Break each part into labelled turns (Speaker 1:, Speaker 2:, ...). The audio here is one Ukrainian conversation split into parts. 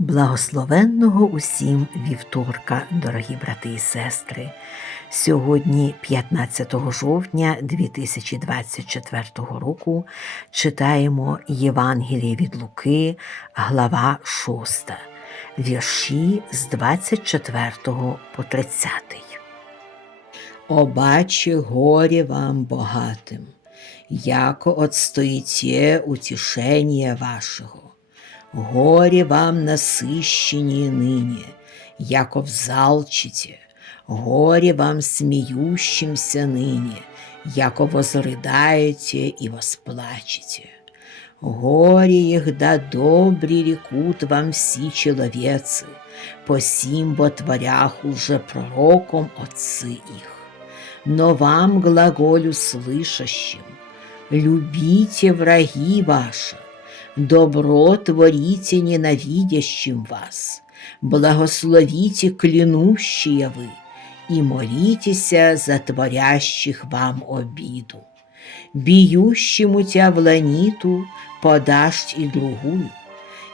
Speaker 1: Благословенного усім вівторка, дорогі брати і сестри. Сьогодні, 15 жовтня 2024 року, читаємо Євангеліє від Луки, глава 6, вірші з 24 по 30. Обаче горі вам богатим, яко отстоїтє утішення вашого Горе вам насыщение ныне, яко взалчите, горе вам смеющимся ныне, яко возрыдаете и восплачете. Горе их да добре рекут вам все человецы, посим бо творях уже пророком отцы их. Но вам глаголю слышащим, любите враги ваши, добро творите ненавидящим вас, благословите клянущие вы и молитеся за творящих вам обиду. Бьющему тебя в ланиту подашь и другую,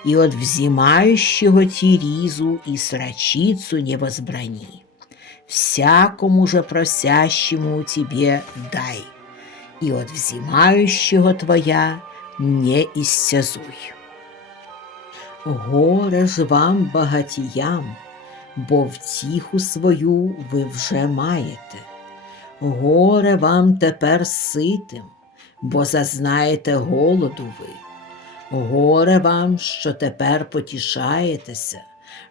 Speaker 1: и от взимающего тиризу и срачицу не возбрани. Всякому же просящему тебе дай, и от взимающего твоя не іссязуй. Горе ж вам багатіям, бо втіху свою ви вже маєте. Горе вам тепер ситим, бо зазнаєте голоду ви. Горе вам, що тепер потішаєтеся,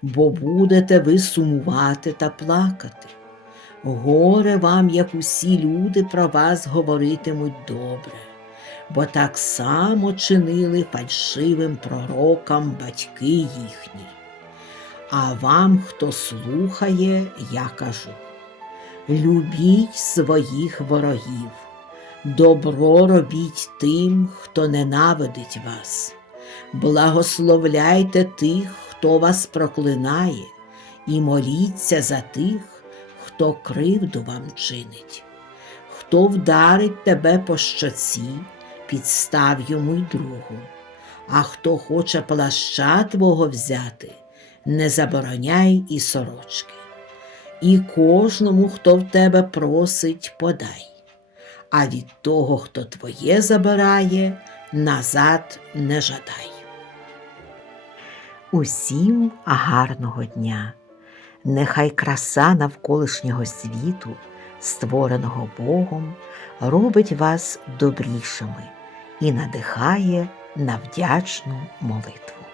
Speaker 1: бо будете ви сумувати та плакати. Горе вам, як усі люди про вас говоритимуть добре бо так само чинили фальшивим пророкам батьки їхні. А вам, хто слухає, я кажу: любіть своїх ворогів, добро робіть тим, хто ненавидить вас, благословляйте тих, хто вас проклинає, і моліться за тих, хто кривду вам чинить, хто вдарить тебе по щоці підстав йому й другу. А хто хоче плаща твого взяти, не забороняй і сорочки. І кожному, хто в тебе просить, подай, а від того, хто твоє забирає, назад не жадай. Усім гарного дня! Нехай краса навколишнього світу, створеного Богом, робить вас добрішими і надихає на вдячну молитву.